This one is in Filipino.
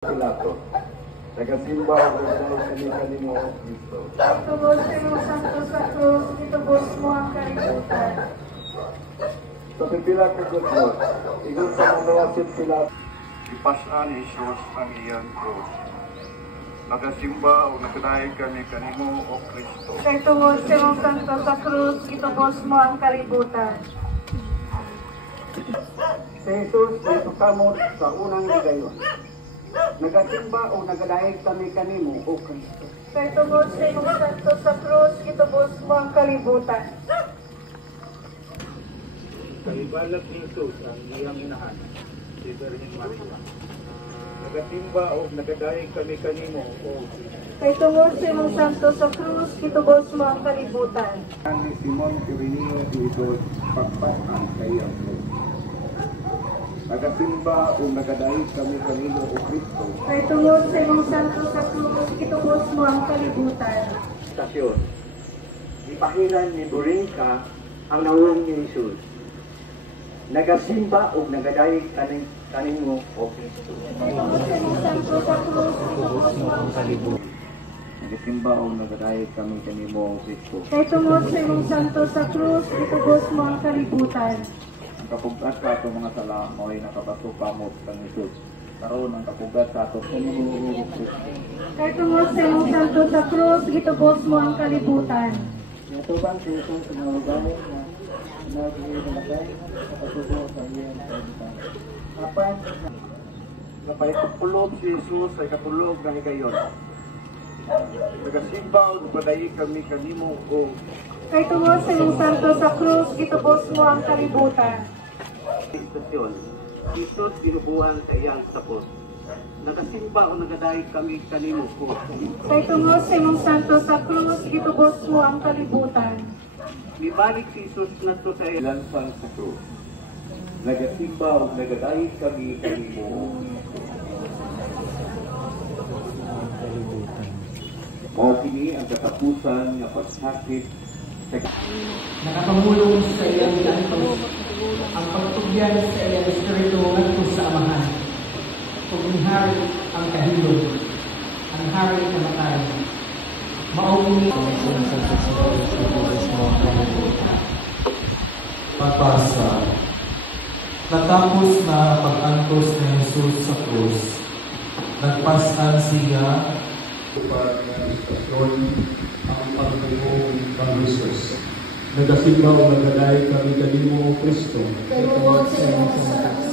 Pilato, nagasimba o nagdalay mo Kristo. Tungod sa iyong santo sa krus, itubos mo ang kalibutan. Sa pipila ka Diyos, igun sa mga wasit Pilato. Ipasan ni Jesus ang iyang krus. Nagasimba o nagdalay kami kanimo o Kristo. Kay tungod sa iyong santo sa krus, itubos mo ang kalibutan. Sa Jesus, dito kamo sa unang ligayon. Nagasimba o nagadayeg kami kanimo o Kristo. Kay tungod sa iyong santo sa krus, itubos mo ang kalibutan. Kalibalag ni Jesus ang iyang inahan, si Virgin Maria. Nagasimba o nagadayeg kami kanimo o Kristo. Kay tungod sa iyong santo sa krus, itubos mo ang kalibutan. Ni Simon Quirinio Idos, pagpasan sa iyang krus. Nagasimba o nagadayeg kami kanimo o Kristo. Kay tungod sa iyong santo sa krus, itubos mo ang kalibutan. Stasyon. Ipahiran ni Burinka ang nawong ni Jesus. Nagasimba o nagadayeg kanimo o Kristo. Kay tungod sa iyong santo sa krus, itubos mo ang kalibutan. Nagasimba o nagadayeg kami kanimo o Kristo. Kay tungod sa iyong santo sa krus, itubos mo ang kalibutan. Kapugat sa ato mga sala, mo'y nakabato kamot kang Jesus. Karoon ang kapugat sa ato kanimo o Kristo. Kay tungod sa iyong santo sa krus, itubos mo ang kalibutan. Natubang sa Jesus sa mga lugar na nagigilagay sa patubo sa iyong kalibutan. Apan, Napahitapulog si Jesus ay kapulog ng higayon. Nagasimba o nagadayeg kami kanimo o Kay tungod sa iyong santo sa krus, itubos mo ang kalibutan. Istasyon. Jesus binubuan sa iyang sapot. Nagasimba o nagadayeg kami kanimo ko. Kay tungod sa iyong santo sa krus, itubos mo ang kalibutan. Mibalik si Jesus na to sa iyang lansang sa krus. Nagasimba o nagadayeg kami kanimo o Kristo. Mao kini ang katapusan nga pagsakit sa Nakapangulong sa iyang lantos, ang pagtugyan sa iyang espiritu ngadto sa Amahan. Ug ni hari ang kahilom, ang hari na matay. Mauni Pagpasa. Natapos na pag-antos ni Jesus sa krus, nagpasan siya para ng istasyon ang pagbuong ng Jesus. Nagasimba o nagadayeg kami kanimo o Kristo. Kay tungod sa iyong santo